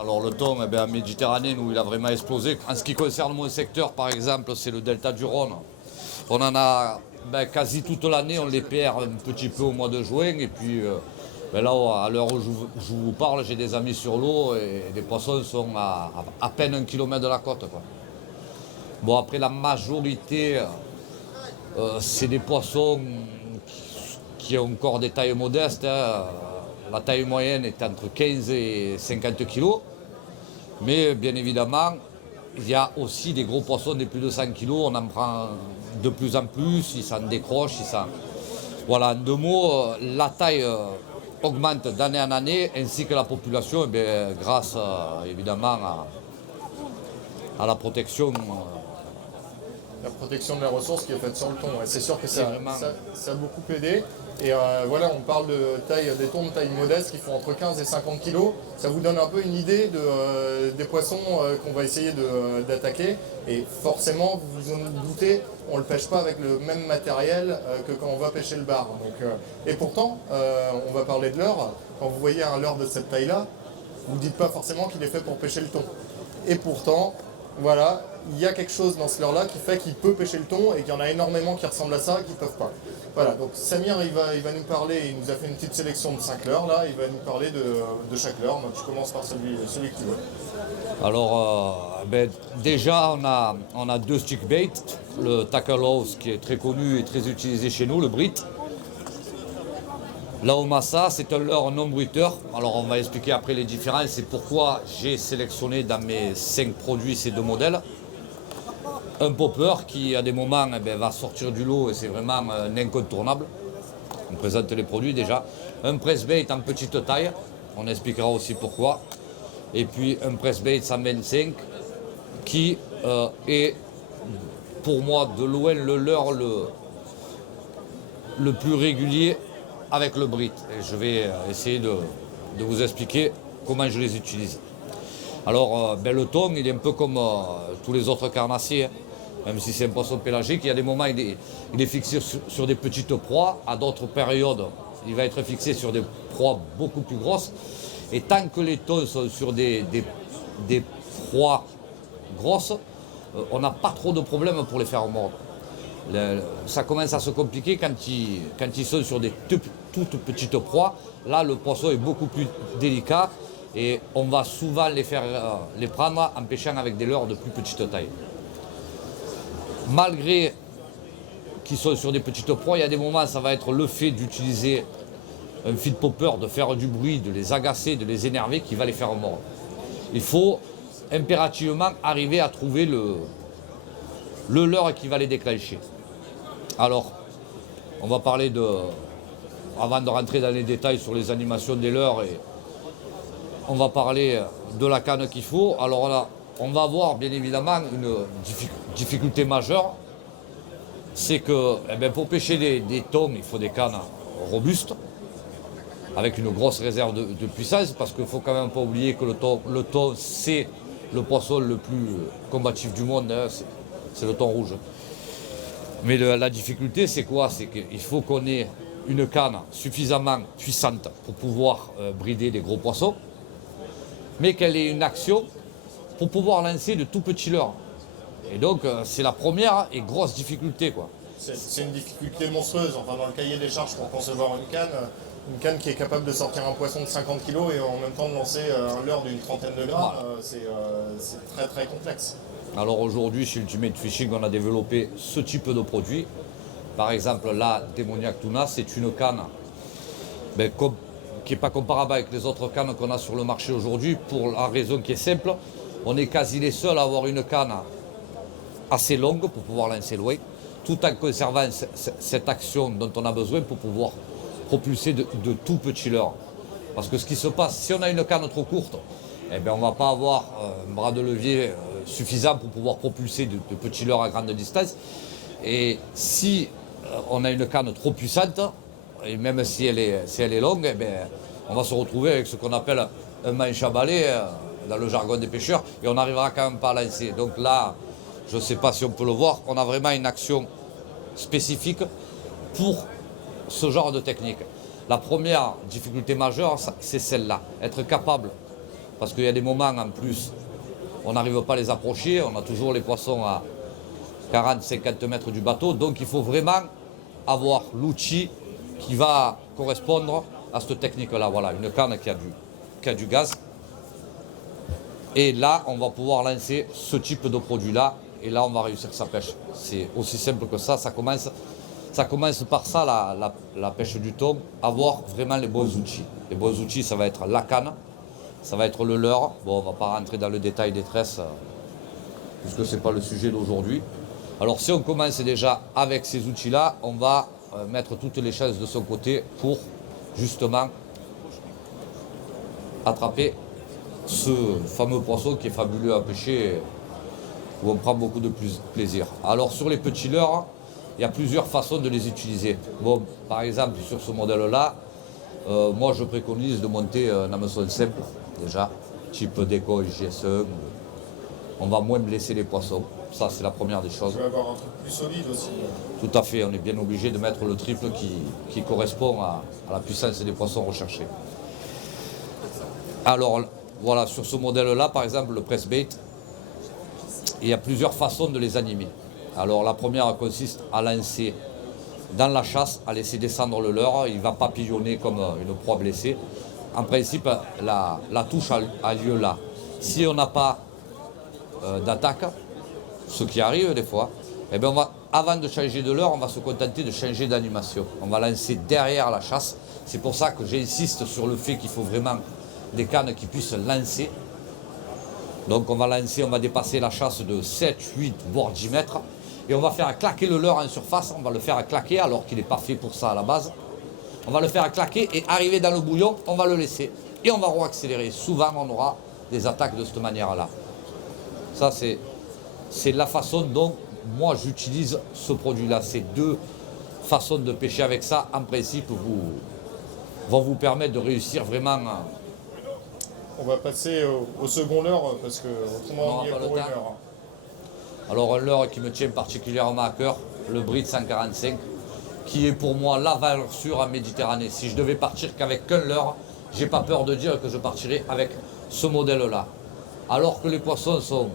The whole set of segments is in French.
Alors le thon, en Méditerranée, nous, il a vraiment explosé. En ce qui concerne mon secteur, par exemple, c'est le delta du Rhône. On en a quasi toute l'année, on les perd un petit peu au mois de juin. Et puis là, à l'heure où je vous parle, j'ai des amis sur l'eau et les poissons sont à peine 1 kilomètre de la côte, quoi. Bon, après, la majorité, c'est des poissons qui ont encore des tailles modestes, hein. La taille moyenne est entre 15 et 50 kilos. Mais bien évidemment, il y a aussi des gros poissons de plus de 100 kilos. On en prend de plus en plus, ils s'en décrochent. Voilà, en 2 mots, la taille augmente d'année en année, ainsi que la population, grâce évidemment à la protection. La protection de la ressource qui est faite sur le thon. Et c'est sûr que ça a beaucoup aidé. Et voilà, on parle de des thons de taille modeste qui font entre 15 et 50 kilos. Ça vous donne un peu une idée des poissons qu'on va essayer d'attaquer. Et forcément, vous vous en doutez, on ne le pêche pas avec le même matériel que quand on va pêcher le bar. Donc, et pourtant, on va parler de leurre. Quand vous voyez un leurre de cette taille-là, vous ne dites pas forcément qu'il est fait pour pêcher le thon. Et pourtant, voilà, il y a quelque chose dans ce leurre-là qui fait qu'il peut pêcher le thon et qu'il y en a énormément qui ressemblent à ça qui ne peuvent pas. Voilà, donc Samir, il va nous parler, il nous a fait une petite sélection de 5 leurres, là, il va nous parler de chaque leurre. Donc je commence par celui que tu veux. Alors, déjà, on a 2 stick bait. Le tackle house qui est très connu et très utilisé chez nous, le Brit. L'Aomasa, c'est un leurre non bruiteur. Alors, on va expliquer après les différences et pourquoi j'ai sélectionné dans mes 5 produits ces 2 modèles. Un popper qui, à des moments, va sortir du lot et c'est vraiment un incontournable. On présente les produits déjà. Un press bait en petite taille. On expliquera aussi pourquoi. Et puis un press bait 125 qui est pour moi de loin le leurre le plus régulier avec le Brit. Et je vais essayer de vous expliquer comment je les utilise. Alors le thon, il est un peu comme tous les autres carnassiers, hein. Même si c'est un poisson pélagique, il y a des moments il est fixé sur des petites proies, à d'autres périodes il va être fixé sur des proies beaucoup plus grosses. Et tant que les thons sont sur des proies grosses, on n'a pas trop de problèmes pour les faire mordre. Ça commence à se compliquer quand ils sont sur des toutes petites proies. Là, le poisson est beaucoup plus délicat et on va souvent les prendre en pêchant avec des leurres de plus petite taille. Malgré qu'ils sont sur des petites proies, il y a des moments, ça va être le fait d'utiliser un feed popper, de faire du bruit, de les agacer, de les énerver, qui va les faire mordre. Il faut impérativement arriver à trouver le leurre qui va les déclencher. Alors, on va parler avant de rentrer dans les détails sur les animations des leurres, et on va parler de la canne qu'il faut. Alors là, on va avoir bien évidemment une difficulté majeure, c'est que pour pêcher des thons, il faut des cannes robustes, avec une grosse réserve de puissance, parce qu'il ne faut quand même pas oublier que le thon, c'est le poisson le plus combatif du monde, hein, c'est le thon rouge. Mais la difficulté, c'est quoi? C'est qu'il faut qu'on ait une canne suffisamment puissante pour pouvoir brider des gros poissons, mais qu'elle ait une action pour pouvoir lancer de tout petits leurres. Et donc, c'est la première et grosse difficulté, quoi. C'est une difficulté monstrueuse. Enfin, dans le cahier des charges pour concevoir une canne qui est capable de sortir un poisson de 50 kg et en même temps de lancer un leurre d'une trentaine de grammes, voilà. C'est très très complexe. Alors aujourd'hui, chez Ultimate Fishing, on a développé ce type de produit. Par exemple, la Démoniaque Tuna, c'est une canne qui n'est pas comparable avec les autres cannes qu'on a sur le marché aujourd'hui, pour la raison qui est simple. On est quasi les seuls à avoir une canne assez longue pour pouvoir lancer loin, tout en conservant cette action dont on a besoin pour pouvoir propulser de tout petits leurres. Parce que ce qui se passe, si on a une canne trop courte, on ne va pas avoir un bras de levier suffisant pour pouvoir propulser de petits leurres à grande distance. Et si on a une canne trop puissante, et même si elle est longue, on va se retrouver avec ce qu'on appelle un manche à balai dans le jargon des pêcheurs, et on n'arrivera quand même pas à lancer. Donc là, je ne sais pas si on peut le voir, on a vraiment une action spécifique pour ce genre de technique. La première difficulté majeure, c'est celle-là, être capable parce qu'il y a des moments en plus, on n'arrive pas à les approcher, on a toujours les poissons à 40-50 mètres du bateau, donc il faut vraiment avoir l'outil qui va correspondre à cette technique-là. Voilà, une canne qui a du gaz. Et là, on va pouvoir lancer ce type de produit-là, et là, on va réussir sa pêche. C'est aussi simple que ça, ça commence par ça, la pêche du thon, avoir vraiment les bons outils. Les bons outils, ça va être la canne, ça va être le leurre. Bon, on ne va pas rentrer dans le détail des tresses, puisque ce n'est pas le sujet d'aujourd'hui. Alors si on commence déjà avec ces outils-là, on va mettre toutes les chances de son côté pour justement attraper ce fameux poisson qui est fabuleux à pêcher, où on prend beaucoup de plaisir. Alors sur les petits leurres, il y a plusieurs façons de les utiliser. Bon, par exemple, sur ce modèle-là, moi je préconise de monter un hameçon simple, déjà, type déco JS1. On va moins blesser les poissons. Ça, c'est la première des choses. Tu vas avoir un truc plus solide aussi. Tout à fait, on est bien obligé de mettre le triple qui correspond à la puissance des poissons recherchés. Alors, voilà, sur ce modèle-là, par exemple, le press bait, il y a plusieurs façons de les animer. Alors, la première consiste à lancer dans la chasse, à laisser descendre le leurre. Il va papillonner comme une proie blessée. En principe, la touche a lieu là. Si on n'a pas d'attaque, ce qui arrive des fois, eh bien avant de changer de leurre, on va se contenter de changer d'animation. On va lancer derrière la chasse. C'est pour ça que j'insiste sur le fait qu'il faut vraiment des cannes qui puissent lancer. Donc on va lancer, on va dépasser la chasse de 7, 8, voire 10 mètres. Et on va faire claquer le leurre en surface. On va le faire claquer alors qu'il n'est pas fait pour ça à la base. On va le faire claquer et arriver dans le bouillon, on va le laisser. Et on va re-accélérer. Souvent on aura des attaques de cette manière-là. Ça c'est la façon dont moi j'utilise ce produit-là. Ces deux façons de pêcher avec ça, en principe, vont vous permettre de réussir vraiment. On va passer au second leurre parce que autrement on y est pour une heure. Alors un leurre qui me tient particulièrement à cœur, le Brit 145, qui est pour moi la valeur sûre en Méditerranée. Si je devais partir qu'avec qu'un leurre, j'ai pas peur de dire que je partirais avec ce modèle-là. Alors que les poissons sont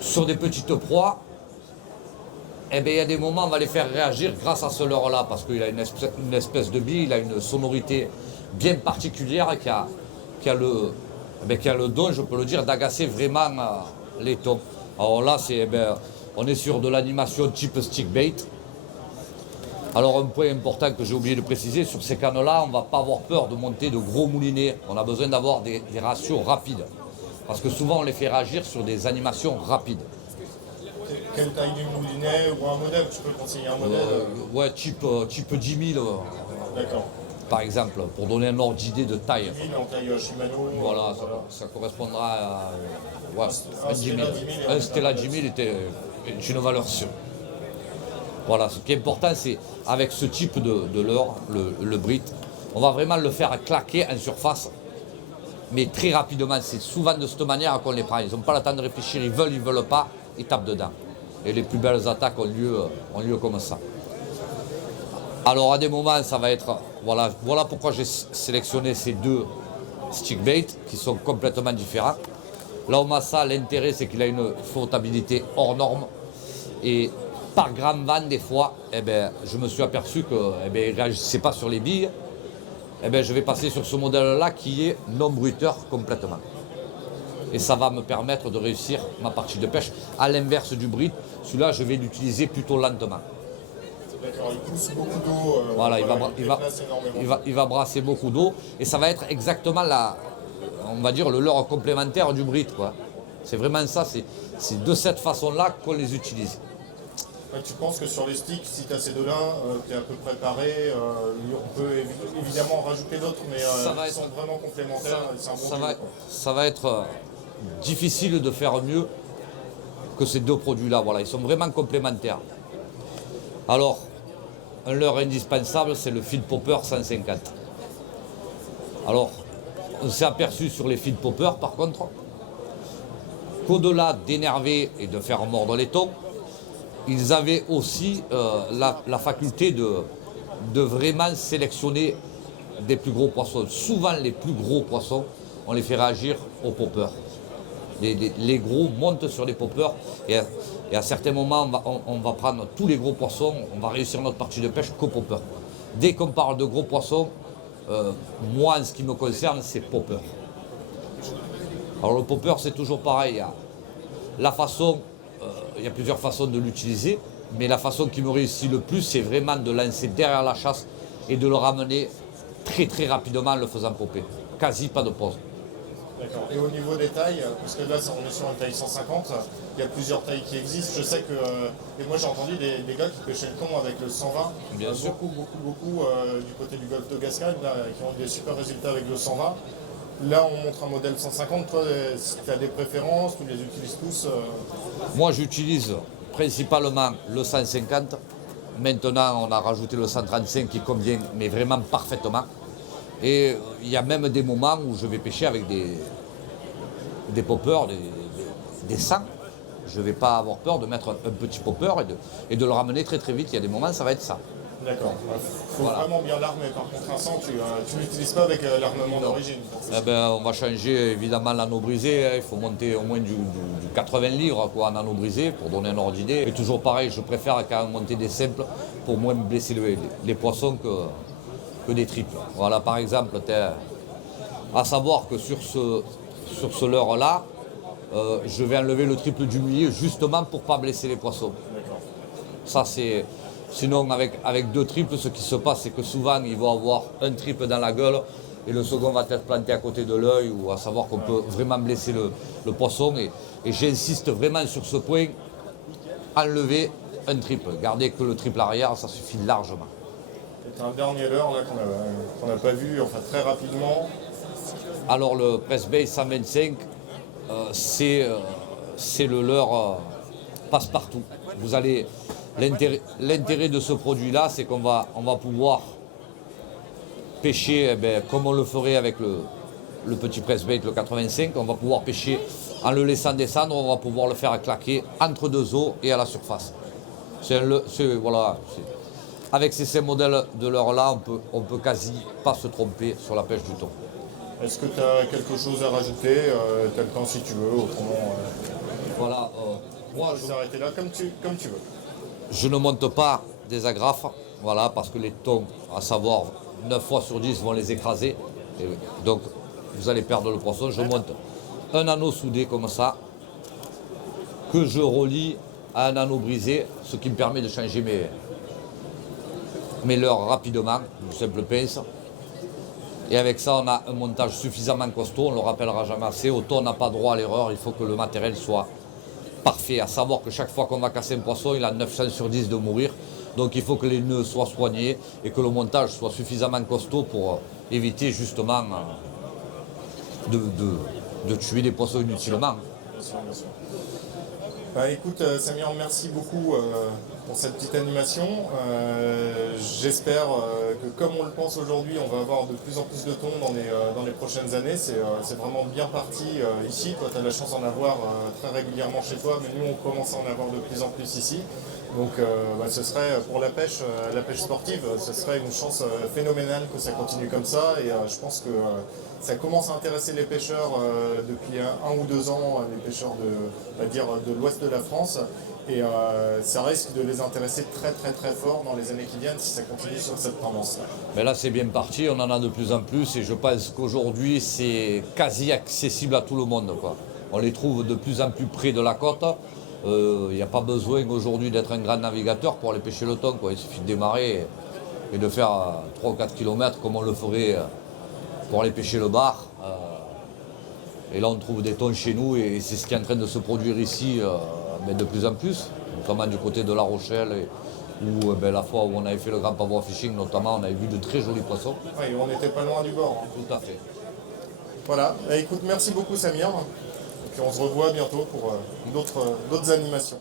sur des petites proies, eh bien, il y a des moments, on va les faire réagir grâce à ce leurre-là, parce qu'il a une espèce de bille, il a une sonorité bien particulière qui a le don, je peux le dire, d'agacer vraiment les thons. Alors là, on est sur de l'animation type stick bait. Alors un point important que j'ai oublié de préciser, sur ces cannes-là, on ne va pas avoir peur de monter de gros moulinets. On a besoin d'avoir des ratios rapides. Parce que souvent on les fait réagir sur des animations rapides. Quelle taille du moulinet ou un modèle? Tu peux conseiller un modèle Ouais, type 10 000. D'accord. Par exemple, pour donner un ordre d'idée de taille. 10 000 en taille Shimano. Voilà, ça correspondra à un 10 000. Un Stella 10 000 est une valeur sûre. Voilà, ce qui est important, c'est avec ce type de leurre, le Brit, on va vraiment le faire claquer en surface, mais très rapidement. C'est souvent de cette manière qu'on les prend. Ils n'ont pas le temps de réfléchir, ils veulent pas, ils tapent dedans. Et les plus belles attaques ont lieu comme ça. Alors à des moments, ça va être... Voilà pourquoi j'ai sélectionné ces deux stick bait qui sont complètement différents. Là au Massa, l'intérêt c'est qu'il a une flottabilité hors norme. Et par grand vent, des fois, je me suis aperçu qu'il ne réagissait pas sur les billes. Je vais passer sur ce modèle-là qui est non bruiteur complètement. Et ça va me permettre de réussir ma partie de pêche. À l'inverse du Brit, celui-là, je vais l'utiliser plutôt lentement. D'accord, il pousse beaucoup d'eau. Voilà, il va brasser beaucoup d'eau. Et ça va être exactement on va dire, le leurre complémentaire du Brit, quoi. C'est vraiment ça, c'est de cette façon-là qu'on les utilise. Tu penses que sur les sticks, si tu as ces deux-là, tu es à peu préparé, on peut évidemment en rajouter d'autres, mais ils sont vraiment complémentaires. Ça va être difficile de faire mieux que ces deux produits-là. Voilà, ils sont vraiment complémentaires. Alors, un leurre indispensable, c'est le feed popper 150. Alors, on s'est aperçu sur les feed popper, par contre, qu'au-delà d'énerver et de faire mordre les thons, ils avaient aussi la faculté de vraiment sélectionner des plus gros poissons. Souvent les plus gros poissons, on les fait réagir au popper. Les gros montent sur les poppers et à certains moments on va prendre tous les gros poissons, on va réussir notre partie de pêche qu'au popper. Dès qu'on parle de gros poissons, moi en ce qui me concerne c'est popper. Alors le popper c'est toujours pareil, il y a plusieurs façons de l'utiliser, mais la façon qui me réussit le plus c'est vraiment de lancer derrière la chasse et de le ramener très très rapidement en le faisant popper. Quasi pas de pause. D'accord. Et au niveau des tailles, parce que là on est sur une taille 150, il y a plusieurs tailles qui existent. Je sais que, et moi j'ai entendu des gars qui pêchaient le thon avec le 120, Bien sûr. beaucoup du côté du golfe de Gascade, là, qui ont des super résultats avec le 120. Là on montre un modèle 150, toi tu as des préférences, tu les utilises tous Moi j'utilise principalement le 150. Maintenant on a rajouté le 135 qui convient mais vraiment parfaitement. Et il y a même des moments où je vais pêcher avec des poppers, des 100. Je ne vais pas avoir peur de mettre un petit popper et de le ramener très très vite. Il y a des moments, ça va être ça. D'accord. Il faut vraiment bien l'armer. Par contre, un 100, tu ne l'utilises pas avec l'armement d'origine. Eh ben, on va changer évidemment l'anneau brisé. Il faut monter au moins du 80 livres quoi, en anneau brisé pour donner un ordre d'idée. Et toujours pareil, je préfère quand même monter des simples pour moins blesser les poissons que des triples. Voilà, par exemple, à savoir que sur ce leurre-là, je vais enlever le triple du milieu justement pour ne pas blesser les poissons. Ça, c'est... Sinon, avec deux triples, ce qui se passe, c'est que souvent, ils vont avoir un triple dans la gueule et le second va être planté à côté de l'œil, ou à savoir qu'on peut vraiment blesser le poisson. Et j'insiste vraiment sur ce point, enlever un triple. Gardez que le triple arrière, ça suffit largement. C'est un dernier leurre là qu'on n'a pas vu, enfin très rapidement. Alors le Press Base 125, c'est le leurre passe-partout. Vous allez l'intérêt de ce produit-là, c'est qu'on va pouvoir pêcher comme on le ferait avec le petit Press Bait, le 85. On va pouvoir pêcher en le laissant descendre, on va pouvoir le faire claquer entre deux eaux et à la surface. Voilà. Avec ces 5 modèles de leurre-là, on peut quasi pas se tromper sur la pêche du thon. Est-ce que tu as quelque chose à rajouter? Tu as le temps si tu veux, autrement. Voilà, moi je vais s'arrêter là comme tu veux. Je ne monte pas des agrafes, voilà, parce que les thons, à savoir 9 fois sur 10 vont les écraser. Et donc vous allez perdre le poisson. Je monte un anneau soudé comme ça, que je relie à un anneau brisé, ce qui me permet de changer mes leurres rapidement, une simple pince. Et avec ça, on a un montage suffisamment costaud, on ne le rappellera jamais assez. Au thon, on n'a pas droit à l'erreur, il faut que le matériel soit parfait. À savoir que chaque fois qu'on va casser un poisson, il a 9 chances sur 10 de mourir. Donc il faut que les nœuds soient soignés et que le montage soit suffisamment costaud pour éviter justement de tuer des poissons inutilement. Bien sûr, bien sûr. Bah, écoute, Samir, merci beaucoup pour cette petite animation. J'espère que comme on le pense aujourd'hui, on va avoir de plus en plus de thon dans les prochaines années. C'est vraiment bien parti ici. Toi, tu as la chance d'en avoir très régulièrement chez toi, mais nous, on commence à en avoir de plus en plus ici. Donc ce serait pour la pêche sportive, ce serait une chance phénoménale que ça continue comme ça. Et je pense que ça commence à intéresser les pêcheurs depuis 1 ou 2 ans, les pêcheurs de l'ouest de la France. Et ça risque de les intéresser très très très fort dans les années qui viennent si ça continue sur cette tendance. Mais là c'est bien parti, on en a de plus en plus et je pense qu'aujourd'hui c'est quasi accessible à tout le monde, quoi. On les trouve de plus en plus près de la côte. Il n'y a pas besoin aujourd'hui d'être un grand navigateur pour aller pêcher le thon, quoi. Il suffit de démarrer et de faire 3 ou 4 km comme on le ferait pour aller pêcher le bar. Et là on trouve des thons chez nous et c'est ce qui est en train de se produire ici mais de plus en plus, notamment du côté de La Rochelle où la fois où on avait fait le grand pavois fishing notamment, on avait vu de très jolis poissons. Oui, on n'était pas loin du bord. Hein. Tout à fait. Voilà, écoute, merci beaucoup Samir. Et puis on se revoit bientôt pour d'autres animations.